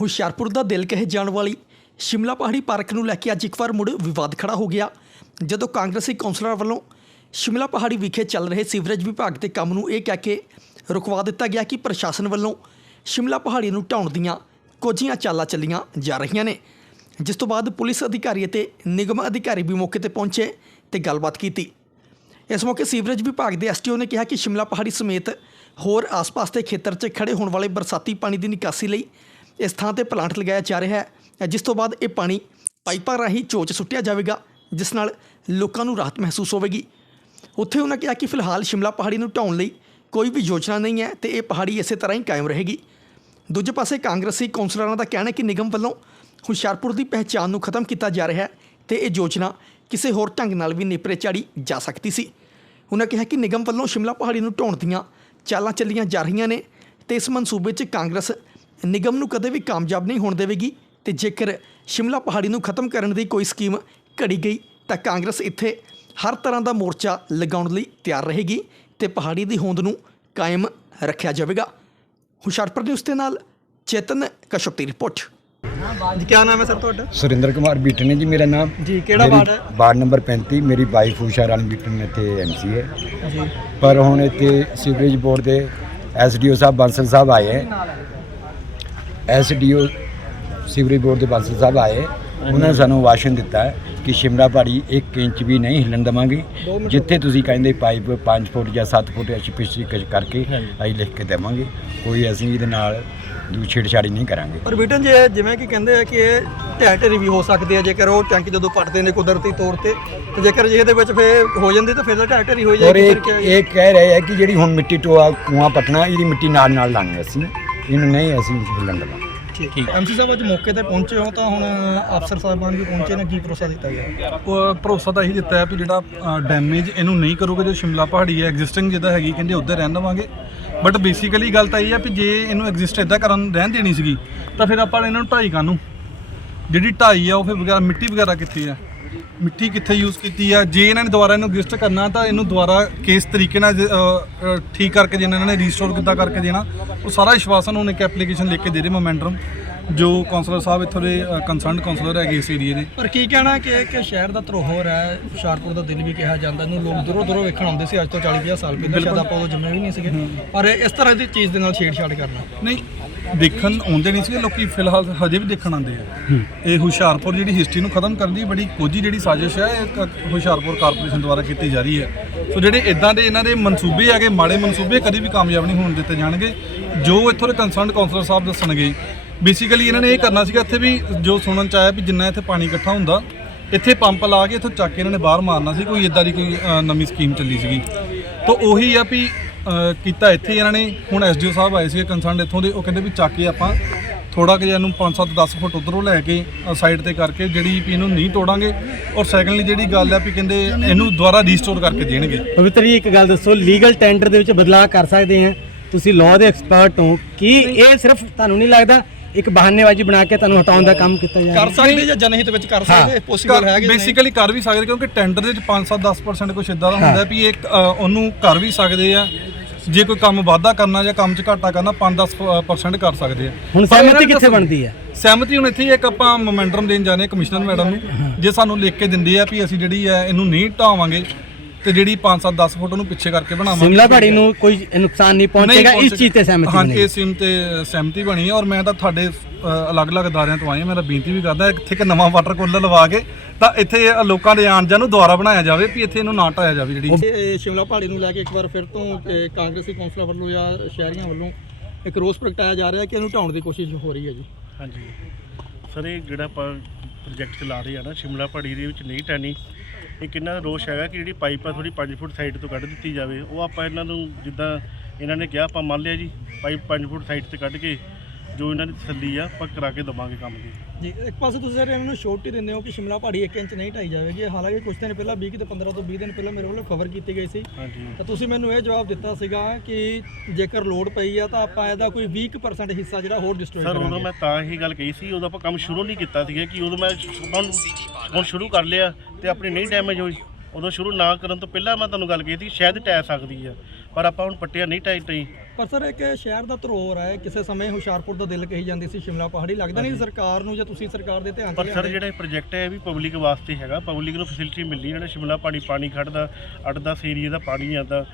ਹੁਸ਼ਿਆਰਪੁਰ ਦਾ ਦਿਲ ਕਹੇ ਜਾਣ ਵਾਲੀ ਸ਼ਿਮਲਾ ਪਹਾੜੀ ਪਾਰਕ ਨੂੰ ਲੈ ਕੇ ਅੱਜ ਇੱਕ ਵਾਰ ਮੁੜ ਵਿਵਾਦ ਖੜਾ ਹੋ ਗਿਆ। ਜਦੋਂ ਕਾਂਗਰਸੀ ਕੌਂਸਲਰ ਵੱਲੋਂ ਸ਼ਿਮਲਾ ਪਹਾੜੀ ਵਿਖੇ ਚੱਲ ਰਹੇ ਸੀਵਰੇਜ ਵਿਭਾਗ ਦੇ ਕੰਮ ਨੂੰ ਇਹ ਕਹਿ ਕੇ ਰੁਕਵਾ ਦਿੱਤਾ ਗਿਆ ਕਿ ਪ੍ਰਸ਼ਾਸਨ ਵੱਲੋਂ ਸ਼ਿਮਲਾ ਪਹਾੜੀ ਨੂੰ ਢਾਉਣ ਦੀਆਂ ਕੋਝੀਆਂ ਚਾਲਾਂ ਚੱਲੀਆਂ ਜਾ ਰਹੀਆਂ ਨੇ। ਜਿਸ ਤੋਂ ਬਾਅਦ ਪੁਲਿਸ ਅਧਿਕਾਰੀ ਅਤੇ ਨਿਗਮ ਅਧਿਕਾਰੀ ਵੀ ਮੌਕੇ ਤੇ ਪਹੁੰਚੇ ਤੇ ਗੱਲਬਾਤ ਕੀਤੀ। ਇਸ ਮੌਕੇ ਸੀਵਰੇਜ ਵਿਭਾਗ ਦੇ ਐਸਟੀਓ ਨੇ ਕਿਹਾ ਕਿ ਸ਼ਿਮਲਾ ਪਹਾੜੀ ਸਮੇਤ ਹੋਰ ਆਸ-ਪਾਸ ਦੇ ਖੇਤਰ 'ਚ ਖੜੇ ਹੋਣ ਵਾਲੇ ਬਰਸਾਤੀ ਪਾਣੀ ਦੀ ਨਿਕਾਸੀ ਲਈ ਇਸ ਥਾਂ ਤੇ ਪਲਾਂਟ ਲਗਾਇਆ ਜਾ ਰਿਹਾ ਹੈ, ਜਿਸ ਤੋਂ ਬਾਅਦ ਇਹ ਪਾਣੀ ਪਾਈਪਾਂ ਰਾਹੀਂ ਚੋਚ ਸੁੱਟਿਆ ਜਾਵੇਗਾ, ਜਿਸ ਨਾਲ ਲੋਕਾਂ ਨੂੰ ਰਾਹਤ ਮਹਿਸੂਸ ਹੋਵੇਗੀ। ਉੱਥੇ ਉਹਨਾਂ ਕਿਹਾ ਕਿ ਫਿਲਹਾਲ ਸ਼ਿਮਲਾ ਪਹਾੜੀ ਨੂੰ ਢਾਉਣ ਲਈ ਕੋਈ ਵੀ ਯੋਜਨਾ ਨਹੀਂ ਹੈ ਤੇ ਇਹ ਪਹਾੜੀ ਇਸੇ ਤਰ੍ਹਾਂ ਹੀ ਕਾਇਮ ਰਹੇਗੀ। ਦੂਜੇ ਪਾਸੇ ਕਾਂਗਰਸੀ ਕੌਂਸਲਰਾਂ ਦਾ ਕਹਿਣਾ ਹੈ ਕਿ ਨਿਗਮ ਵੱਲੋਂ ਹੁਸ਼ਿਆਰਪੁਰ ਦੀ ਪਹਿਚਾਣ ਨੂੰ ਖਤਮ ਕੀਤਾ ਜਾ ਰਿਹਾ ਹੈ ਤੇ ਇਹ ਯੋਜਨਾ ਕਿਸੇ ਹੋਰ ਢੰਗ ਨਾਲ ਵੀ ਨੇਪਰੇ ਚਾੜੀ ਜਾ ਸਕਦੀ ਸੀ। ਉਹਨਾਂ ਕਿਹਾ ਕਿ ਨਿਗਮ ਵੱਲੋਂ ਸ਼ਿਮਲਾ ਪਹਾੜੀ ਨੂੰ ਢਾਉਣ ਦੀਆਂ ਚਾਲਾਂ ਚੱਲੀਆਂ ਜਾ ਰਹੀਆਂ ਨੇ ਤੇ ਇਸ ਮਨਸੂਬੇ 'ਚ ਕਾਂਗਰਸ ਨਿਗਮ ਨੂੰ ਕਦੇ ਵੀ ਕਾਮਯਾਬ ਨਹੀਂ ਹੋਣ ਦੇਵੇਗੀ ਤੇ ਜੇਕਰ ਸ਼ਿਮਲਾ ਪਹਾੜੀ ਨੂੰ ਖਤਮ ਕਰਨ ਦੀ ਕੋਈ ਸਕੀਮ ਘੜੀ ਗਈ ਤਾਂ ਕਾਂਗਰਸ ਇੱਥੇ ਹਰ ਤਰ੍ਹਾਂ ਦਾ ਮੋਰਚਾ ਲਗਾਉਣ ਲਈ ਤਿਆਰ ਰਹੇਗੀ ਤੇ ਪਹਾੜੀ ਦੀ ਹੋਂਦ ਨੂੰ ਕਾਇਮ ਰੱਖਿਆ ਜਾਵੇਗਾ। ਹੁਸ਼ਿਆਰਪੁਰ ਨਿਊਜ਼ ਦੇ ਨਾਲ ਚੇਤਨ ਕਸ਼ਪ ਦੀ ਰਿਪੋਰਟ। ਜੀ ਕੀ ਨਾਮ ਹੈ ਸਰ ਤੁਹਾਡਾ? ਸੁਰਿੰਦਰ ਕੁਮਾਰ ਬੀਟਨ ਹੈ ਜੀ ਮੇਰਾ ਨਾਮ। ਜੀ ਕਿਹੜਾ ਵਾਰਡ ਹੈ? ਵਾਰਡ ਨੰਬਰ 35 ਮੇਰੀ ਵਾਈਫ ਉਸ਼ਾ ਰਾਣੀ ਬੀਟਨ ਇੱਥੇ ਐਮਸੀ ਹੈ। ਜੀ। ਪਰ ਹੁਣ ਇੱਥੇ ਸੀਵਰੇਜ ਬੋਰਡ ਦੇ ਐਸਡੀਓ ਸਾਹਿਬ ਬਾਂਸਲ ਸਾਹਿਬ ਆਏ ਹੈ। ਐਸਡੀਓ ਸੀਵਰੇਜ ਬੋਰਡ ਦੇ ਬਾਂਸਲ ਸਾਹਿਬ ਆਏ। ਉਹਨਾਂ ਨੇ ਸਾਨੂੰ ਵਾਸ਼ਨ ਦਿੱਤਾ ਹੈ ਕਿ ਸ਼ਿਮਲਾ ਪਹਾੜੀ 1 ਇੰਚ ਵੀ ਨਹੀਂ ਹਿੱਲਣ ਦੇਵਾਂਗੇ। ਜਿੱਥੇ ਤੁਸੀਂ ਕਹਿੰਦੇ ਪਾਈਪ 5 ਫੁੱਟ ਜਾਂ 7 ਫੁੱਟ ਅਸੀਂ ਪਿਛਲੀ ਕਰਕੇ ਅਸੀਂ ਲਿਖ ਕੇ ਦੇਵਾਂਗੇ। ਕੋਈ ਅਸੀਂ ਇਹਦੇ ਨਾਲ ਦੂ ਛੇੜਛਾੜੀ ਨਹੀਂ ਕਰਾਂਗੇ। ਪਰ ਬੀਟਨ ਜੇ ਜਿਵੇਂ ਕਿ ਕਹਿੰਦੇ ਆ ਕਿ ਇਹ ਢਹਿ ਢੇਰੀ ਵੀ ਹੋ ਸਕਦੇ ਆ ਜੇਕਰ ਉਹ ਟੈਂਕ ਜਦੋਂ ਪੱਟਦੇ ਨੇ ਕੁਦਰਤੀ ਤੌਰ ਤੇ ਤੇ ਜੇਕਰ ਜੇ ਇਹਦੇ ਵਿੱਚ ਫੇਰ ਹੋ ਜਾਂਦੀ ਤਾਂ ਫਿਰ ਤਾਂ ਢਹਿ ਢੇਰੀ ਹੋ ਜਾਏਗੀ ਇਹ ਕਹਿ ਰਹੇ ਹੈ ਕਿ ਜਿਹੜੀ ਹੁਣ ਮਿੱਟੀ ਟੋਆ ਕੂਆ ਪਟਣਾ ਇਹਦੀ ਮਿੱਟੀ ਨਾਲ ਨਾਲ ਲਾਣੀ ਅਸੀਂ। ਇਹਨੂੰ ਨਹੀਂ ਅਸੀਂ ਹਿੱਲਣ ਦੇਵਾਂਗੇ ਠੀਕ ਐਮਸੀ ਸਾਹਿਬ ਅੱਜ ਮੌਕੇ ਤੇ ਪਹੁੰਚੇ ਹੋ ਤਾਂ ਹੁਣ ਅਫਸਰ ਸਾਹਿਬਾਨ ਵੀ ਪਹੁੰਚੇ ਨੇ ਕੀ ਭਰੋਸਾ ਦਿੱਤਾ ਗਿਆ? ਉਹ ਭਰੋਸਾ ਤਾਂ ਇਹੀ ਦਿੱਤਾ ਹੈ ਕਿ ਜਿਹੜਾ ਡੈਮੇਜ ਇਹਨੂੰ ਨਹੀਂ ਕਰੋਗੇ ਜੋ ਸ਼ਿਮਲਾ ਪਹਾੜੀ ਹੈ ਐਗਜ਼ਿਸਟਿੰਗ ਜਿਹਦਾ ਹੈਗੀ ਕਹਿੰਦੇ ਉੱਧਰ ਰਹਿਣ ਦੇਵਾਂਗੇ। ਬਟ ਬੇਸਿਕਲੀ ਗੱਲ ਤਾਂ ਇਹ ਹੈ ਕਿ ਜੇ ਇਹਨੂੰ ਐਗਜ਼ਿਸਟ ਇਦਾਂ ਕਰਨ ਰਹਿਣ ਦੇਣੀ ਸੀਗੀ ਤਾਂ ਫਿਰ ਆਪਾਂ ਇਹਨਾਂ ਨੂੰ ਢਾਈ ਕਾਨੂੰ ਜਿਹੜੀ ਢਾਈ ਆ ਉਹ ਫਿਰ ਵਗੈਰਾ ਮਿੱਟੀ ਵਗੈਰਾ ਕਿੱਥੇ ਆ? ਮਿੱਟੀ ਕਿੱਥੇ ਯੂਜ਼ ਕੀਤੀ ਆ? ਜੇ ਇਹਨਾਂ ਨੇ ਦੁਬਾਰਾ ਇਹਨੂੰ ਐਗਜ਼ਿਸਟ ਕਰਨਾ ਤਾਂ ਇਹਨੂੰ ਦੁਬਾਰਾ ਕਿਸ ਤਰੀਕੇ ਨਾਲ ਅ, ਅ, ਠੀਕ ਕਰਕੇ ਦੇਣਾ ਇਹਨਾਂ ਨੇ ਰੀਸਟੋਰ ਕਿੱਦਾਂ ਕਰਕੇ ਦੇਣਾ ਉਹ ਸਾਰਾ ਵਿਸ਼ਵਾਸਨ ਉਹਨੇ ਇੱਕ ਐਪਲੀਕੇਸ਼ਨ ਲਿਖ ਕੇ ਦੇ ਦੇ ਮੋਮੈਂਟਮ ਜੋ ਕਾਉਂਸਲਰ ਸਾਹਿਬ ਇੱਥੋਂ ਦੇ ਕੰਸਰਨਡ ਕਾਉਂਸਲਰ ਹੈਗੇ ਇਸ ਏਰੀਏ ਦੇ। ਪਰ ਕੀ ਕਹਿਣਾ ਕਿ ਕਿ ਸ਼ਹਿਰ ਦਾ ਧਰੋਹਰ ਹੈ ਹੁਸ਼ਿਆਰਪੁਰ ਦਾ ਦਿਲ ਵੀ ਕਿਹਾ ਜਾਂਦਾ ਇਹਨੂੰ ਲੋਕ ਦੂਰੋਂ ਦੂਰੋਂ ਵੇਖਣ ਆਉਂਦੇ ਸੀ ਅੱਜ ਤੋਂ 40 50 ਸਾਲ ਪਹਿਲਾਂ ਸ਼ਾਇਦ ਆਪਾਂ ਉਹ ਜੰਮੇ ਵੀ ਨਹੀਂ ਸੀਗੇ। ਪਰ ਇਸ ਤਰ੍ਹਾਂ ਦੀ ਚੀਜ਼ ਦੇ ਨਾਲ ਛੇੜਛਾੜ ਕਰਨਾ। ਨਹੀਂ ਦੇਖਣ ਆਉਂਦੇ ਨਹੀਂ ਸੀਗੇ ਲੋਕੀ ਫਿਲਹਾਲ ਹਜੇ ਵੀ ਦੇਖਣ ਆਉਂਦੇ ਆ। ਇਹ ਹੁਸ਼ਿਆਰਪੁਰ ਜਿਹੜੀ ਹਿਸਟਰੀ ਨੂੰ ਖਤਮ ਕਰਨ ਦੀ ਬੜੀ ਕੋਝੀ ਜਿਹੜੀ ਸਾਜ਼ਿਸ਼ ਹੈ ਇਹ ਕ- ਹੁਸ਼ਿਆਰਪੁਰ ਕਾਰਪੋਰੇਸ਼ਨ ਦੁਆਰਾ ਕੀਤੀ ਜਾ ਰਹੀ ਹੈ। ਸੋ ਜਿਹੜੇ ਇਦਾਂ ਦੇ ਇਹਨਾਂ ਦੇ ਮਨਸੂਬੇ ਹੈਗੇ ਮਾੜੇ ਮਨਸੂਬੇ ਕਦੀ ਵੀ ਕਾਮਯਾਬ ਨਹੀਂ ਹੋਣ ਦਿੱਤੇ ਜਾਣਗੇ। ਜੋ ਇੱਥੋਂ ਦੇ ਕੰਸਰਨਡ ਕਾਉਂਸਲਰ ਸਾਹਿਬ ਦੱਸਣਗੇ। ਬੇਸਿਕਲੀ ਇਹਨਾਂ ਨੇ ਇਹ ਕਰਨਾ ਸੀਗਾ ਇੱਥੇ ਵੀ ਜੋ ਸੁਣਨ ਚ ਆਇਆ ਵੀ ਜਿੰਨਾ ਇੱਥੇ ਪਾਣੀ ਇਕੱਠਾ ਹੁੰਦਾ ਇੱਥੇ ਪੰਪ ਲਾ ਕੇ ਇੱਥੋਂ ਚੱਕ ਕੇ ਇਹਨਾਂ ਨੇ ਬਾਹਰ ਮਾਰਨਾ ਸੀ ਕੋਈ ਇਦਾਂ ਦੀ ਕੋਈ ਅ, ਨਵੀਂ ਸਕੀਮ ਚੱਲੀ ਸੀਗੀ। ਤਾਂ ਉਹੀ ਆ ਵੀ ਕੀਤਾ ਇੱਥੇ ਇਹਨਾਂ ਨੇ। ਹੁਣ ਐਸਡੀਓ ਸਾਹਿਬ ਆਏ ਸੀਗੇ ਕੰਸਰਨਡ ਇੱਥੋਂ ਦੇ। ਉਹ ਕਹਿੰਦੇ ਵੀ ਚੱਕ ਕੇ ਆਪਾਂ ਥੋੜਾ ਜਿਹਾ ਇਹਨੂੰ 5-7 10 ਫੁੱਟ ਉਧਰੋਂ ਲੈ ਕੇ ਸਾਈਡ ਤੇ ਕਰਕੇ ਜਿਹੜੀ ਵੀ ਇਹਨੂੰ ਨਹੀਂ ਤੋੜਾਂਗੇ। ਔਰ ਸੈਕੰਡਲੀ ਜਿਹੜੀ ਗੱਲ ਹੈ ਵੀ ਕਹਿੰਦੇ ਇਹਨੂੰ ਦੁਬਾਰਾ ਰੀਸਟੋਰ ਕਰਕੇ ਦੇਣਗੇ। ਪਵਿੱਤਰ ਜੀ, ਇੱਕ ਗੱਲ ਦੱਸੋ ਲੀਗਲ ਟੈਂਡਰ ਦੇ ਵਿੱਚ ਬਦਲਾਅ ਕਰ ਸਕਦੇ ਆ? ਤੁਸੀਂ ਲਾਅ ਦੇ ਐਕਸਪਰਟ ਹੋ। ਕੀ ਇਹ ਸਿਰਫ ਤੁਹਾਨੂੰ ਨਹੀਂ ਲੱਗਦਾ ਇੱਕ ਬਹਾਨੇਬਾਜ਼ੀ ਬਣਾ ਕੇ ਤੁਹਾਨੂੰ ਹਟਾਉਣ ਦਾ ਕੰਮ ਕੀਤਾ ਜਾ ਰਿਹਾ। ਕਰ ਸਕਦੇ ਜਾਂ ਜਨਹਿਤ ਵਿੱਚ ਕਰ ਸਕਦੇ ਪੋਸੀਬਲ ਹੈ ਕਿ? ਬੇਸਿਕਲੀ ਕਰ ਵੀ ਸਕਦੇ ਕਿਉਂਕਿ ਟੈਂਡਰ ਦੇ ਵਿੱਚ 5-7-10% ਕੁਝ ਇਦਾਂ ਦਾ ਹੁੰਦਾ ਵੀ ਅ, ਉਹਨੂੰ ਕਰ ਵੀ ਸਕਦੇ ਆ। ਜੇ ਕੋਈ ਕੰਮ ਵਾਧਾ ਕਰਨਾ ਜਾਂ ਕੰਮ 'ਚ ਘਾਟਾ ਕਰਨਾ 5-10% ਕਰ ਸਕਦੇ ਆ। ਹੁਣ ਸਹਿਮਤੀ ਕਿੱਥੇ ਬਣਦੀ ਹੈ? ਸਹਿਮਤੀ ਹੁਣ ਇੱਥੇ ਹੀ ਇੱਕ ਆਪਾਂ ਮੋਮੈਂਟਮ ਦੇਣ ਜਾਣੇ ਕਮਿਸ਼ਨਰ ਮੈਡਮ ਨੂੰ। ਜੇ ਸਾਨੂੰ ਲਿਖ ਕੇ ਦਿੰਦੇ ਆ ਵੀ ਅਸੀਂ ਜਿਹੜੀ ਹੈ ਇਹਨੂੰ ਨਹੀਂ ਢਾਵਾਂਗੇ ਤੇ ਜਿਹੜੀ 5-7 10 ਫੁੱਟ ਉਹਨੂੰ ਪਿੱਛੇ ਕਰਕੇ ਬਣਾਵਾਂਗੇ। ਸਿਮਲਾ ਪਹਾੜੀ ਨੂੰ ਕੋਈ ਨੁਕਸਾਨ ਨਹੀਂ ਪਹੁੰਚੇਗਾ ਇਸ ਚੀਜ਼ ਤੇ ਸਹਿਮਤੀ ਹਾਂ ਬਣੀ। ਇਸ ਸਿਮ ਤੇ ਸਹਿਮਤੀ ਬਣੀ ਹੈ ਔਰ ਮੈਂ ਤਾਂ ਤੁਹਾਡੇ ਅ, ਅਲੱਗ-ਅਲੱਗ ਅਦਾਰਿਆਂ ਤੋਂ ਆਏ ਹਾਂ ਮੇਰਾ ਬੇਨਤੀ ਵੀ ਕਰਦਾ ਇੱਥੇ ਇੱਕ ਨਵਾਂ ਵਾਟਰ ਕੂਲਰ ਲਵਾ ਕੇ ਤਾਂ ਇੱਥੇ ਲੋਕਾਂ ਦੇ ਆਣ ਜਾਣ ਨੂੰ ਦੁਬਾਰਾ ਬਣਾਇਆ ਜਾਵੇ ਵੀ ਇੱਥੇ ਇਹਨੂੰ ਨਾ ਢਾਇਆ ਜਾਵੇ ਜਿਹੜੀ। ਇਹ ਸ਼ਿਮਲਾ ਪਹਾੜੀ ਨੂੰ ਲੈ ਕੇ ਇੱਕ ਵਾਰ ਫਿਰ ਤੋਂ ਇਹ ਕਾਂਗਰਸੀ ਕੌਂਸਲਰ ਵੱਲੋਂ ਜਾਂ ਸ਼ਹਿਰੀਆਂ ਵੱਲੋਂ ਇੱਕ ਰੋਸ ਪ੍ਰਗਟਾਇਆ ਜਾ ਰਿਹਾ ਕਿ ਇਹਨੂੰ ਢਾਉਣ ਦੀ ਕੋਸ਼ਿਸ਼ ਹੋ ਰਹੀ ਹੈ ਜੀ। ਹਾਂਜੀ। ਸਰ ਇਹ ਜਿਹੜਾ ਆਪਾਂ ਪ੍ਰੋਜੈਕਟ ਚਲਾ ਰਹੇ ਆ ਨਾ, ਸ਼ਿਮਲਾ ਪਹਾੜੀ ਦੇ ਵਿੱਚ ਨਹੀਂ ਟਾਣੀ ਇਹ ਕਿੰਨਾ ਦਾ ਰੋਸ਼ ਹੈਗਾ ਕਿ ਜਿਹੜੀ ਪਾਈਪ ਆ ਥੋੜੀ 5 ਫੁੱਟ ਸਾਈਡ ਤੋਂ ਕੱਢ ਦਿੱਤੀ ਜਾਵੇ। ਉਹ ਆਪਾਂ ਇਹਨਾਂ ਨੂੰ ਜਿੱਦਾਂ ਇਹਨਾਂ ਨੇ ਕਿਹਾ, ਆਪਾਂ ਮੰਨ ਲਿਆ ਜੀ, ਪਾਈਪ 5 ਫੁੱਟ ਸਾਈਡ ਤੇ ਕੱਢ ਕੇ ਜੋ ਇਹਨਾਂ ਦੀ ਤਸੱਲੀ ਆ ਆਪਾਂ ਕਰਾ ਕੇ ਦਵਾਂਗੇ ਕੰਮ ਦੀ। ਜੀ ਇੱਕ ਪਾਸੇ ਤੁਸੀਂ ਸਰ ਇਹਨਾਂ ਨੂੰ ਛੋਟੀ ਦਿੰਦੇ ਹੋ ਕਿ ਸ਼ਿਮਲਾ ਪਹਾੜੀ 1 ਇੰਚ ਨਹੀਂ ਢਾਈ ਜਾਵੇਗੀ। ਹਾਲਾਂਕਿ ਕੁਝ ਦਿਨ ਪਹਿਲਾਂ 20 ਤੇ 15 ਤੋਂ 20 ਦਿਨ ਪਹਿਲਾਂ ਮੇਰੇ ਵੱਲੋਂ ਖਬਰ ਕੀਤੀ ਗਈ ਸੀ। ਹਾਂਜੀ। ਤਾਂ ਤੁਸੀਂ ਮੈਨੂੰ ਇਹ ਜਵਾਬ ਦਿੱਤਾ ਸੀਗਾ ਕਿ ਜੇਕਰ ਲੋਡ ਪਈ ਆ ਤਾਂ ਆਪਾਂ ਇਹਦਾ ਕੋਈ 20% ਹਿੱਸਾ ਜਿਹੜਾ ਹੋਰ ਡਿਸਟਰੋਏ ਸਰ ਉਦੋਂ ਮੈਂ ਤਾਂ ਇਹ ਗੱਲ ਕਹੀ ਸੀ ਉਦੋਂ ਆਪਾਂ ਕੰਮ ਸ਼ੁਰੂ ਨਹੀਂ ਕੀਤਾ ਸੀਗਾ ਕਿ ਉਦੋਂ ਮੈਂ ਹੁਣ ਹੁਣ ਸ਼ੁਰੂ ਕਰ ਲਿਆ ਤੇ ਆਪਣੀ ਨਹੀਂ ਡੈਮੇਜ ਹੋਈ। ਉਦੋਂ ਸ਼ੁਰੂ ਨਾ ਕਰਨ ਤੋਂ ਪਹਿਲਾਂ ਮੈਂ ਤੁਹਾਨੂੰ ਗੱਲ ਸੀ ਸ਼ਾਇਦ ਟੈ ਸਕਦੀ ਆ ਪਰ ਆਪਾਂ ਹੁਣ ਪੱਟਿਆ ਨਹੀਂ ਟਾਈ ਟਈ। ਪਰ ਸਰ ਇੱਕ ਸ਼ਹਿਰ ਦਾ ਧਰੋਹਰ ਹੈ ਕਿਸੇ ਸਮੇਂ ਹੁਸ਼ਿਆਰਪੁਰ ਦਾ ਦਿਲ ਕਹੀ ਜਾਂਦੀ ਸੀ ਸ਼ਿਮਲਾ ਪਹਾੜੀ ਲੱਗਦਾ ਨਹੀਂ ਸਰਕਾਰ ਨੂੰ ਜਾਂ ਤੁਸੀਂ ਸਰਕਾਰ ਦੇ ਧਿਆਨ ਪਰ ਸਰ? ਜਿਹੜਾ ਇਹ ਪ੍ਰੋਜੈਕਟ ਹੈ ਇਹ ਵੀ ਪਬਲਿਕ ਵਾਸਤੇ ਹੈਗਾ। ਪਬਲਿਕ ਨੂੰ ਫੈਸਿਲਿਟੀ ਮਿਲਦੀ ਜਿਹੜਾ ਸ਼ਿਮਲਾ ਪਾਣੀ ਪਾਣੀ ਖੜਦਾ 8-10 ਏਰੀਆ ਦਾ ਪਾਣੀ ਆਉਂਦਾ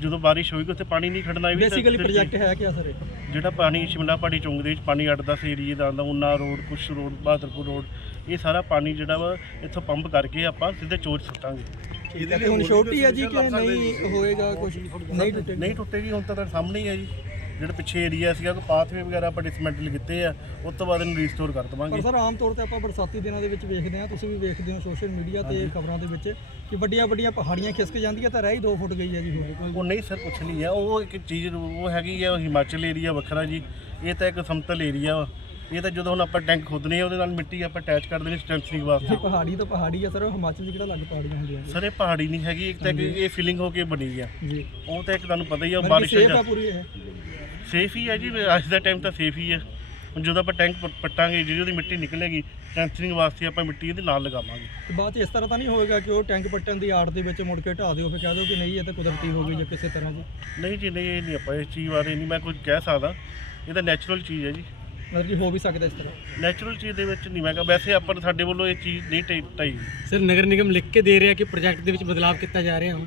ਜਦੋਂ ਬਾਰਿਸ਼ ਹੋਏਗੀ ਉੱਥੇ ਪਾਣੀ ਨਹੀਂ ਖੜਨਾ ਇਹ ਵੀ ਬੇਸਿਕਲੀ ਪ੍ਰੋਜੈਕਟ ਹੈ ਕਿਆ ਸਰ ਇਹ? ਜਿਹੜਾ ਪਾਣੀ ਸ਼ਿਮਲਾ ਪਹਾੜੀ ਚੌਂਕ ਦੇ ਵਿੱਚ ਪਾਣੀ 8-10 ਏਰੀਏ ਦਾ ਆਉਂਦਾ ਉਨਾ ਰੋਡ ਕੁਛ ਰੋਡ ਬਹਾਦਰਪੁਰ ਰੋਡ ਇਹ ਸਾਰਾ ਪਾਣੀ ਜਿਹੜਾ ਵਾ ਇੱਥੋਂ ਪੰਪ ਕਰਕੇ ਆਪਾਂ ਸਿੱਧੇ ਚੋਰ ਸੁੱਟਾਂਗੇ। ਹੈ ਤੇ ਹੁਣ ਛੋਟੀ ਹੈ ਜੀ ਕਿ ਨਹੀਂ ਹੋਏਗਾ ਕੁਝ ਨਹੀਂ ਟੁੱਟੇਗਾ ਨਹੀਂ ਟੁੱਟੇਗੀ ਹੁਣ ਤਾਂ ਤੁਹਾਡੇ ਸਾਹਮਣੇ ਹੀ ਹੈ ਜੀ। ਜਿਹੜਾ ਪਿੱਛੇ ਏਰੀਆ ਸੀਗਾ ਕੋਈ ਪਾਥਵੇ ਵਗੈਰਾ ਆਪਾਂ ਡਿਸਮੈਂਟਲ ਕੀਤੇ ਆ ਉਸ ਤੋਂ ਬਾਅਦ ਇਹਨੂੰ ਰੀਸਟੋਰ ਕਰ ਪਰ ਦਵਾਂਗੇ ਸਰ ਆਮ ਤੌਰ ਤੇ ਆਪਾਂ ਬਰਸਾਤੀ ਦਿਨਾਂ ਦੇ ਵਿੱਚ ਵੇਖਦੇ ਹਾਂ ਤੁਸੀਂ ਵੀ ਵੇਖਦੇ ਹੋ ਸੋਸ਼ਲ ਮੀਡੀਆ ਤੇ ਖਬਰਾਂ ਦੇ ਵਿੱਚ ਕਿ ਵੱਡੀਆਂ ਵੱਡੀਆਂ ਪਹਾੜੀਆਂ ਖਿਸਕ ਜਾਂਦੀਆਂ ਤਾਂ ਰਹਿ ਹੀ 2 ਫੁੱਟ ਗਈ ਹੈ ਜੀ ਹੁਣ ਉਹ ਨਹੀਂ ਸਰ ਕੁਛ ਨਹੀਂ ਹੈ। ਉਹ ਇੱਕ ਚੀਜ਼ ਉਹ ਹੈਗੀ ਆ ਉਹ ਹਿਮਾਚਲ ਏਰੀਆ ਵੱਖਰਾ ਜੀ। ਇਹ ਤਾਂ ਇੱਕ ਸਮਤਲ ਏਰੀਆ ਵਾ। ਇਹ ਤਾਂ ਜਦੋਂ ਹੁਣ ਆਪਾਂ ਟੈਂਕ ਖੋਦਨੇ ਆ ਉਹਦੇ ਨਾਲ ਮਿੱਟੀ ਆਪਾਂ ਅਟੈਚ ਕਰ ਦੇਣੀ ਸਟੈਂਪਸਿੰਗ ਵਾਸਤੇ। ਪਹਾੜੀ ਤਾਂ ਪਹਾੜੀ ਹੈ ਸਰ ਹਿਮਾਚਲ ਦੀ ਕਿਹੜਾ ਲੱਗ ਪਹਾੜੀਆਂ ਹੁੰਦੀਆਂ ਸਰ ਇਹ ਪਹਾੜੀ ਨਹੀਂ ਹੈਗੀ ਇੱਕ ਤਾਂ ਕਿ ਇਹ ਫੀਲਿੰਗ ਹੋ ਕੇ ਬਣੀ ਆ। ਜੀ। ਉਹ ਤਾਂ ਇੱਕ ਤੁਹਾਨੂੰ ਪਤਾ ਹੀ ਆ ਬਾਰਿਸ਼ ਆ ਪੂਰੀ ਇਹ। ਸੇਫ ਹੀ ਹੈ ਜੀ ਅੱਜ ਦਾ ਟਾਈਮ ਤਾਂ ਸੇਫ ਹੀ ਹੈ। ਹੁਣ ਜਦੋਂ ਆਪਾਂ ਟੈਂਕ ਪ- ਪੱਟਾਂਗੇ ਜਿਹੜੀ ਉਹਦੀ ਮਿੱਟੀ ਨਿਕਲੇਗੀ ਸੈਂਸਰਿੰਗ ਵਾਸਤੇ ਆਪਾਂ ਮਿੱਟੀ ਇਹਦੇ ਨਾਲ ਲਗਾਵਾਂਗੇ। ਤੇ ਬਾਅਦ ਚ ਇਸ ਤਰ੍ਹਾਂ ਤਾਂ ਨਹੀਂ ਹੋਏਗਾ ਕਿ ਉਹ ਟੈਂਕ ਪੱਟਣ ਦੀ ਆੜ ਦੇ ਵਿੱਚ ਮੁੜ ਕੇ ਢਾ ਦਿਓ ਫਿਰ ਕਹਿ ਦਿਓ ਕਿ ਨਹੀਂ ਇਹ ਤਾਂ ਕੁਦਰਤੀ ਹੋ ਗਈ ਜਾਂ ਕਿਸੇ ਤਰ੍ਹਾਂ ਦੀ। ਨਹੀਂ ਜੀ ਨਹੀਂ ਇਹ ਨਹੀਂ ਆਪਾਂ ਇਸ ਚੀਜ਼ ਬਾਰੇ ਨਹੀਂ ਮੈਂ ਕੁਝ ਕਹਿ ਸਕਦਾ। ਇਹ ਤਾਂ ਨੈਚੁਰਲ ਚੀਜ਼ ਹੈ ਜੀ। ਮਤਲਬ ਕਿ ਹੋ ਵੀ ਸਕਦਾ ਇਸ ਤਰ੍ਹਾਂ। ਨੈਚੁਰਲ ਚੀਜ਼ ਦੇ ਵਿੱਚ ਨਹੀਂ ਮੈਂ ਕਹਾਂ ਵੈਸੇ ਆਪਾਂ ਨੂੰ ਸਾਡੇ ਵੱਲੋਂ ਇਹ ਚੀਜ਼ ਨਹੀਂ ਢਾਈ ਸਰ ਨਗਰ ਨਿਗਮ ਲਿਖ ਕੇ ਦੇ ਰਿਹਾ ਕਿ ਪ੍ਰੋਜੈਕਟ ਦੇ ਵਿੱਚ ਬਦਲਾਅ ਕੀਤਾ ਜਾ ਰਿਹਾ ਹੁਣ।